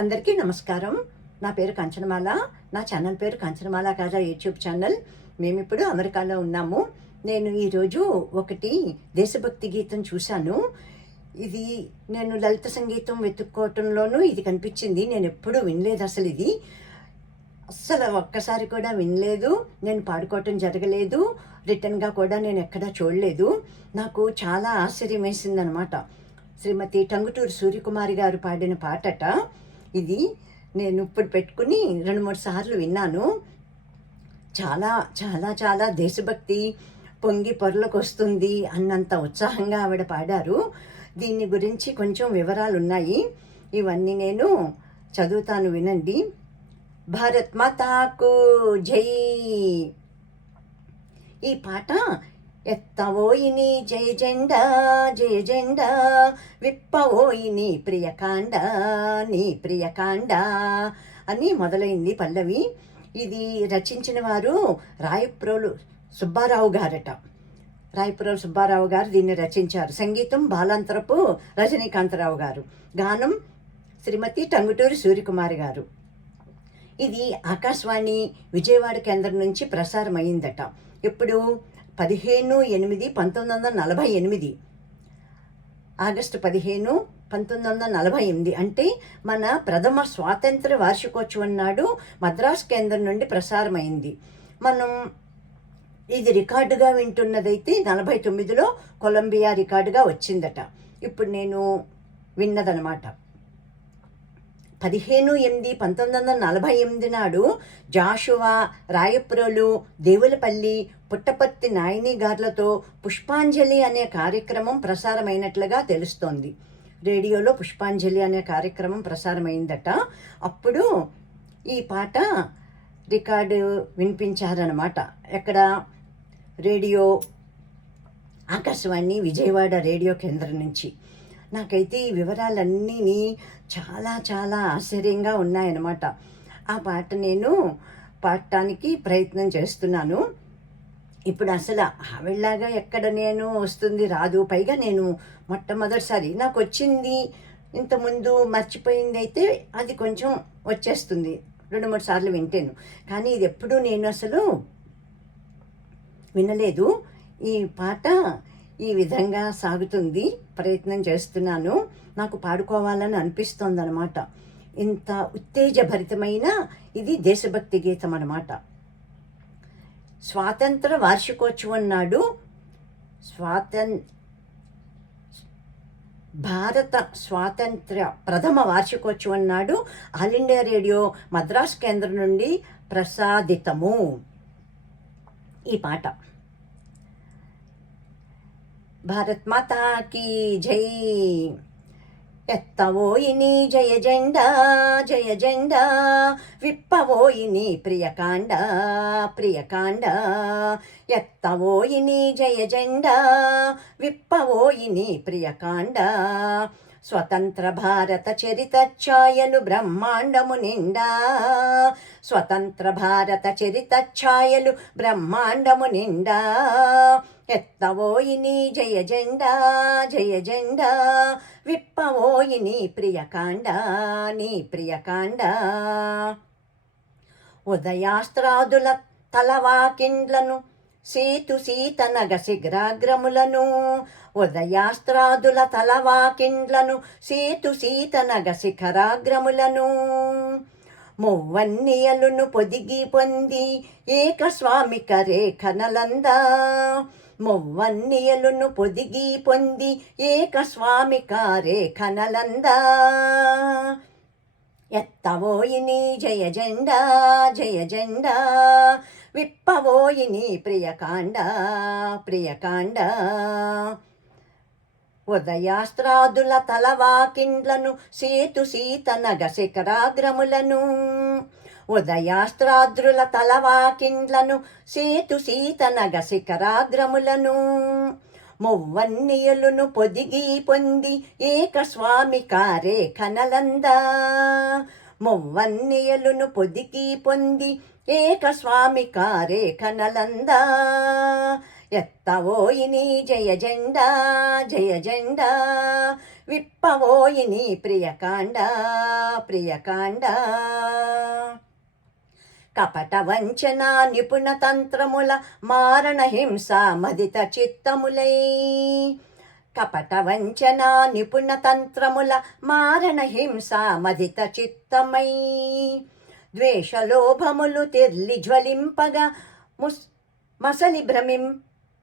అందరికీ నమస్కారం. నా పేరు కంచనమాల. నా ఛానల్ పేరు కంచనమాల కాజా యూట్యూబ్ ఛానల్. మేము ఇప్పుడు అమెరికాలో ఉన్నాము. నేను ఈరోజు ఒకటి దేశభక్తి గీతం చూశాను. ఇది నేను లలిత సంగీతం వెతుక్కోవటంలోనూ ఇది కనిపించింది. నేను ఎప్పుడూ వినలేదు అసలు ఇది. అస్సలు ఒక్కసారి కూడా వినలేదు. నేను పాడుకోవటం జరగలేదు. రిటర్న్గా కూడా నేను ఎక్కడా చూడలేదు. నాకు చాలా ఆశ్చర్యం వేసిందనమాట శ్రీమతి టంగుటూరు సూర్యకుమారి గారు పాడిన పాటట. ఇది నేను ఇప్పుడు పెట్టుకుని రెండు మూడు సార్లు విన్నాను. చాలా చాలా చాలా దేశభక్తి పొంగి పొరలకు వస్తుంది అన్నంత ఉత్సాహంగా ఆవిడ పాడారు. దీని గురించి కొంచెం వివరాలు ఉన్నాయి ఇవన్నీ నేను చదువుతాను వినండి. భారత్ మాతాకు జై. ఈ పాట ఎత్తవోయిని జయ జెండా జయ జెండా. విప్పవోయిని ప్రియకాండ నీ ప్రియకాండ అని మొదలైంది పల్లవి. ఇది రచించిన వారు రాయప్రోలు సుబ్బారావు గారట. రాయపురం సుబ్బారావు గారు దీన్ని రచించారు. సంగీతం బాలాంతరపు రజనీకాంతరావు గారు. గానం శ్రీమతి టంగుటూరి సూర్యకుమారి గారు. ఇది ఆకాశవాణి విజయవాడ కేంద్రం నుంచి ప్రసారం అయిందట ఇప్పుడు పదిహేను ఎనిమిది పంతొమ్మిది వందల నలభై ఎనిమిది. ఆగస్టు పదిహేను పంతొమ్మిది వందల నలభై ఎనిమిది అంటే మన ప్రథమ స్వాతంత్ర వార్షికోత్సవం నాడు మద్రాస్ కేంద్రం నుండి ప్రసారమైంది. మనం ఇది రికార్డుగా వింటున్నదైతే నలభై తొమ్మిదిలో కొలంబియా రికార్డుగా వచ్చిందట. ఇప్పుడు నేను విన్నదనమాట. పదిహేను ఎనిమిది పంతొమ్మిది వందల నలభై ఎనిమిది నాడు జాషువా రాయప్రోలు దేవులపల్లి పుట్టపర్తి నాయని గార్లతో పుష్పాంజలి అనే కార్యక్రమం ప్రసారమైనట్లుగా తెలుస్తోంది. రేడియోలో పుష్పాంజలి అనే కార్యక్రమం ప్రసారమైందట. అప్పుడు ఈ పాట రికార్డు వినిపించారనమాట ఎక్కడ? రేడియో ఆకాశవాణి విజయవాడ రేడియో కేంద్రం నుంచి. నాకైతే ఈ వివరాలన్నీ చాలా చాలా ఆశ్చర్యంగా ఉన్నాయన్నమాట. ఆ పాట నేను పాడటానికి ప్రయత్నం చేస్తున్నాను. ఇప్పుడు అసలు ఆవిడలాగా ఎక్కడ నేను వస్తుంది రాదు. పైగా నేను మొట్టమొదటిసారి నాకు వచ్చింది ఇంతకుముందు మర్చిపోయింది అయితే అది కొంచెం వచ్చేస్తుంది. రెండు మూడు సార్లు వింటాను. కానీ ఇది ఎప్పుడూ నేను అసలు వినలేదు. ఈ పాట ఈ విధంగా సాగుతుంది. ప్రయత్నం చేస్తున్నాను. నాకు పాడుకోవాలని అనిపిస్తోంది అనమాట ఇంత ఉత్తేజభరితమైన ఇది దేశభక్తి గీతం అనమాట స్వాతంత్ర వార్షికోత్సవం నాడు స్వాతం భారత స్వాతంత్ర్య ప్రథమ వార్షికోత్సవం నాడు ఆల్ ఇండియా రేడియో మద్రాస్ కేంద్రం నుండి ప్రసాదితము. ఈ పాట. భారత్ మాతాకి జై. ఎత్తవోయిని జయ జెండా జయ జెండా. విప్పవోయిని ప్రియకాండ ప్రియకాండ ఎత్తవోయిని జయ జెండా విప్పవోయిని ప్రియకాండ స్వతంత్ర భారత చరిత ఛాయలు బ్రహ్మాండము నిండా. స్వతంత్ర భారత చరిత ఛాయలు బ్రహ్మాండము నిండా. ఎత్తవోయిని జయ జెండా జయ జెండా. విప్పవోయిని ప్రియకాండ నీ ప్రియకాండ ఉదయాస్త్రాదుల తలవాకిండ్లను సీతు సీత శిఖరాగ్రములను ఉదయాస్త్రాదుల తలవాకిండ్లను సీతు సీతనగ శిఖరాగ్రములను. మువ్వన్నియలును పొదిగి పొంది ఏకస్వామిక రేఖనలందా. మువ్వన్నియలును పొదిగి పొంది ఏకస్వామిక ఎత్తవోయిని జయ జెండా జయ జెండా. విప్పవోయిని ప్రియకాండ ప్రియకాండ. ఉదయాస్త్రాదుల తలవాకిండ్లను సేతు సీత నగ శిఖరాగ్రములను. ఉదయాస్త్రాద్రుల తలవాకిండ్లను సేతు సీత నగ శిఖరాగ్రములను. మువ్వన్నియలును పొదిగి పొంది ఏకస్వామి కారే కనలందా. మువ్వన్నియలును పొదిగి పొంది ఏకస్వామి కారే కనలందా. ఎత్తవోయిని జయ జెండా జయ జెండా. విప్పవోయిని ప్రియకాండ ప్రియకాండ. కపట వంచన నిపుణ తంత్రముల మారణ హింస మదిత చిత్తములై. కపట వంచన నిపుణ తంత్రముల మారణ హింస మదిత చిత్తమై. ద్వేషలోభములు తెర్లి జ్వలింపగా ముస్ మసలి భ్రమిం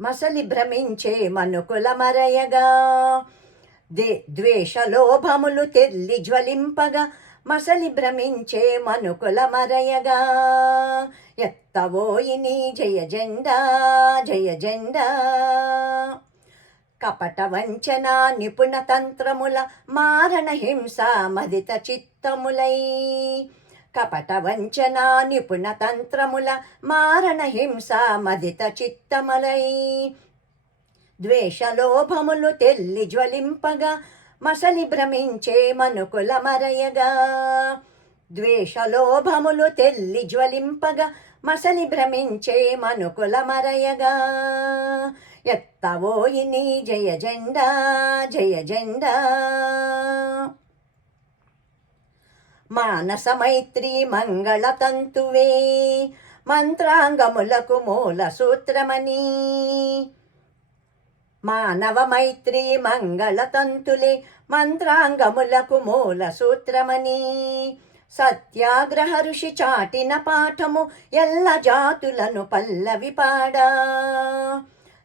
మసలి భ్రమించే మనుకుల మరయగా. ద్వేషలోభములు తెల్లి జ్వలింపగా మసలి భ్రమించే మనుకుల మరయగా. ఎత్తవోయిని జయ జెండా జయ జెండా. కపట వంచన నిపుణ తంత్రముల మారణ హింస మదిత చిత్తములై. కపట వంచన నిపుణ తంత్రముల మారణ హింస మదిత చిత్తములై. ద్వేషలోభములు తెల్లి జ్వలింపగా మసలి భ్రమించే మనుకుల మరయగా. ద్వేషలోభములు తెల్లి జ్వలింపగా మసలి భ్రమించే మనుకుల మరయగా. ఎత్తవోయిని జయ జెండా జయ జెండా. మానసమైత్రి మంగళతంతువే మంగళ తంతువే మంత్రాంగములకు మూల సూత్రమని. మానవ మైత్రి మంగళ మంత్రాంగములకు మూల సూత్రమని. సత్యాగ్రహ ఋషి చాటిన పాఠము ఎల్ల జాతులను పల్లవి పాడా.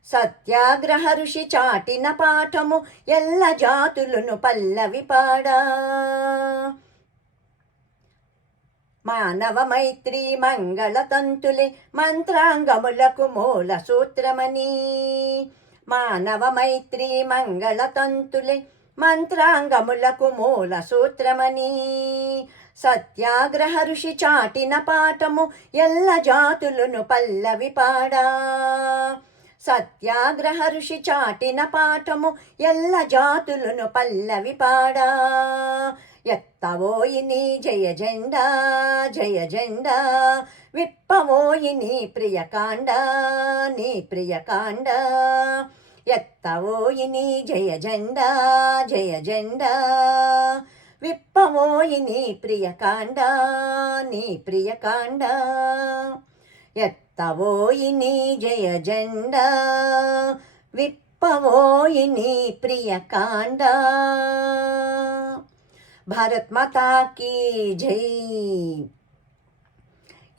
సత్యాగ్రహ ఋషి చాటిన పాఠము ఎల్ల జాతులను పల్లవి పాడా. మానవ మైత్రి మంగళతంతులే మంత్రాంగములకు మూల సూత్రమని. మానవ మైత్రి మంగళ తంతులే మంత్రాంగములకు మూల సూత్రమని. సత్యాగ్రహ ఋషి చాటిన పాఠము ఎల్ల జాతులను పల్లవి పాడా. సత్యాగ్రహ ఋషి చాటిన పాఠము ఎల్ల జాతులను పల్లవి పాడా. ఎత్తవోయి నీ జయ జెండా జయ జెండా. విప్పవోయి నీ ప్రియకాండ నీ ప్రియకాండ ఎత్తవోయి నీ జయ జెండా జయ జెండా. విప్పవోయి నీ ప్రియకాండ నీ ప్రియకాండ ఎత్తవోయి నీ జయ జెండా విప్పవోయి నీ ప్రియకాండ భారత్ మాతాకి జై.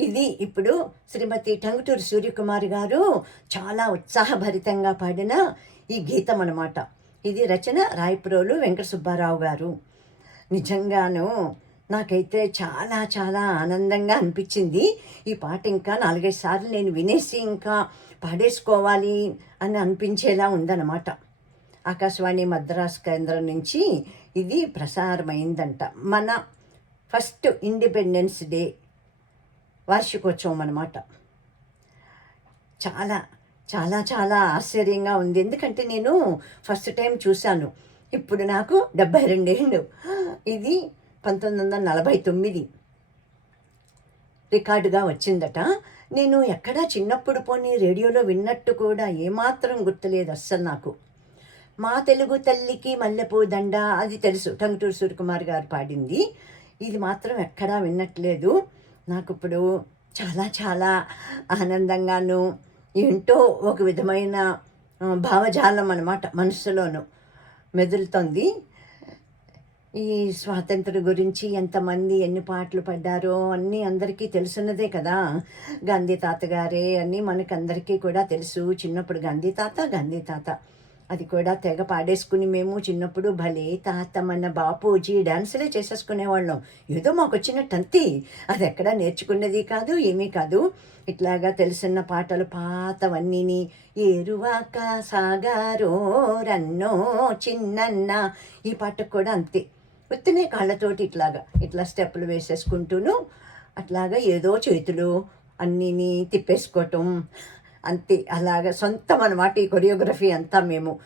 ఇది ఇప్పుడు శ్రీమతి టంగుటూరు సూర్యకుమారి గారు చాలా ఉత్సాహభరితంగా పాడిన ఈ గీతం అన్నమాట. ఇది రచన రాయపురోలు వెంకట సుబ్బారావు గారు. నిజంగాను నాకైతే చాలా చాలా ఆనందంగా అనిపించింది. ఈ పాట ఇంకా నాలుగైదు సార్లు నేను వినేసి ఇంకా పాడేసుకోవాలి అని అనిపించేలా ఉందన్నమాట. ఆకాశవాణి మద్రాస్ కేంద్రం నుంచి ఇది ప్రసారమైందంట. మన ఫస్ట్ ఇండిపెండెన్స్ డే వార్షికోత్సవం అనమాట చాలా చాలా చాలా ఆశ్చర్యంగా ఉంది. ఎందుకంటే నేను ఫస్ట్ టైం చూశాను. ఇప్పుడు నాకు డెబ్బై రెండేళ్ళు. ఇది పంతొమ్మిది వందల నలభై తొమ్మిది రికార్డుగా వచ్చిందట. నేను ఎక్కడా చిన్నప్పుడు పోనీ రేడియోలో విన్నట్టు కూడా ఏమాత్రం గుర్తులేదు అస్సలు నాకు. మా తెలుగు తల్లికి మల్లెపూ దండ అది తెలుసు. టంగుటూరు సూర్యకుమార్ గారు పాడింది. ఇది మాత్రం ఎక్కడా విన్నట్లేదు నాకు ఇప్పుడు చాలా చాలా ఆనందంగాను ఏంటో ఒక విధమైన భావజాలం అనమాట మనసులోను మెదులుతోంది. ఈ స్వాతంత్ర గురించి ఎంతమంది ఎన్ని పాటలు పడ్డారో అన్నీ అందరికీ తెలుసున్నదే కదా. గాంధీ తాత గారే అని మనకందరికీ కూడా తెలుసు. చిన్నప్పుడు గాంధీ తాత గాంధీ తాత. అది కూడా తెగ పాడేసుకుని మేము చిన్నప్పుడు భలే తాత మన బాపూజీ డాన్సులే చేసేసుకునేవాళ్ళం. ఏదో మాకు వచ్చినట్టు అంతే అది ఎక్కడా నేర్చుకున్నది కాదు ఏమీ కాదు. ఇట్లాగా తెలిసిన పాటలు పాతవన్నీని. ఏరువాక సాగారో రన్నో చిన్నన్న. ఈ పాటకు కూడా అంతే. ఉత్తనే కాళ్ళతోటి ఇట్లాగా ఇట్లా స్టెప్పులు వేసేసుకుంటూను అట్లాగా ఏదో చేతులు అన్నీని తిప్పేసుకోవటం అంతే అలాగా. సొంతం అనమాట ఈ కొరియోగ్రఫీ అంతా మేము.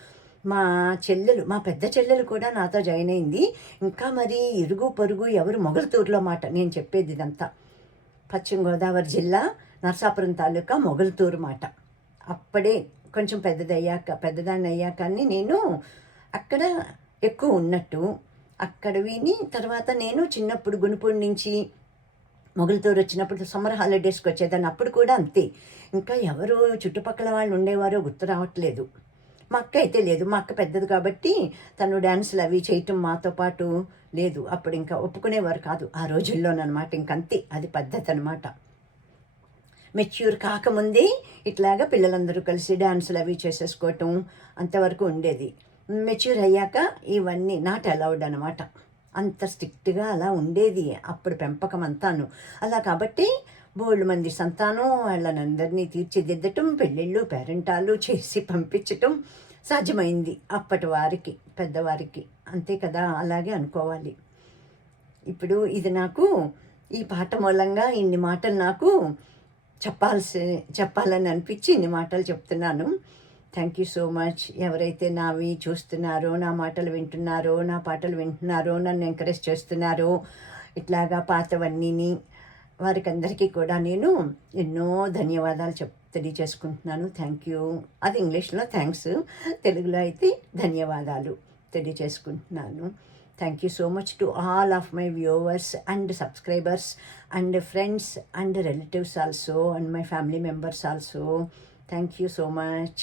మా చెల్లెలు మా పెద్ద చెల్లెలు కూడా నాతో జాయిన్ అయింది. ఇంకా మరి ఇరుగు పొరుగు ఎవరు మొగల్తూరులో మాట నేను చెప్పేది ఇదంతా. పశ్చిమ గోదావరి జిల్లా నరసాపురం తాలూకా మొగల్తూరు మాట. అప్పుడే కొంచెం పెద్దదయ్యాక పెద్దదాన్ని అయ్యాక అని నేను అక్కడ ఎక్కువ ఉన్నట్టు. అక్కడ విని తర్వాత నేను చిన్నప్పుడు గునుపూడి నుంచి మొగలతోరు వచ్చినప్పుడు సమ్మర్ హాలిడేస్కి వచ్చేదాన్ని. అప్పుడు కూడా అంతే. ఇంకా ఎవరు చుట్టుపక్కల వాళ్ళు ఉండేవారో గుర్తు రావట్లేదు. మా అక్క అయితే లేదు. మా అక్క పెద్దది కాబట్టి తను డ్యాన్సులు అవి చేయటం మాతో పాటు లేదు. అప్పుడు ఇంకా ఒప్పుకునేవారు కాదు. ఆ రోజుల్లోనమాట ఇంకంతే. అది పద్ధతి అనమాట మెచ్యూర్ కాకముందే ఇట్లాగా పిల్లలందరూ కలిసి డ్యాన్సులు అవి చేసేసుకోవటం అంతవరకు ఉండేది. మెచ్యూర్ అయ్యాక ఇవన్నీ నాట్ అలౌడ్ అనమాట అంత స్ట్రిక్ట్గా అలా ఉండేది. అప్పుడు పెంపకం అంతాను. అలా కాబట్టి బోళ్ళు మంది సంతానం వాళ్ళనందరినీ తీర్చిదిద్దటం పెళ్ళిళ్ళు పేరెంటాలు చేసి పంపించటం సాధ్యమైంది అప్పటి వారికి పెద్దవారికి. అంతే కదా అలాగే అనుకోవాలి. ఇప్పుడు ఇది నాకు ఈ పాట మూలంగా ఇన్ని మాటలు నాకు చెప్పాల్సి చెప్పాలని అనిపించి ఇన్ని మాటలు చెప్తున్నాను. థ్యాంక్ యూ సో మచ్ ఎవరైతే నావి చూస్తున్నారో నా మాటలు వింటున్నారో నా పాటలు వింటున్నారో నన్ను ఎంకరేజ్ చేస్తున్నారో ఇట్లాగా పాతవన్నీని వారికి అందరికీ కూడా నేను ఎన్నో ధన్యవాదాలు చెప్ తెలియజేసుకుంటున్నాను. థ్యాంక్ యూ అది ఇంగ్లీష్లో థ్యాంక్స్ తెలుగులో అయితే ధన్యవాదాలు తెలియజేసుకుంటున్నాను. Thank you so much to all of my viewers and subscribers and friends and relatives also and my family members also thank you so much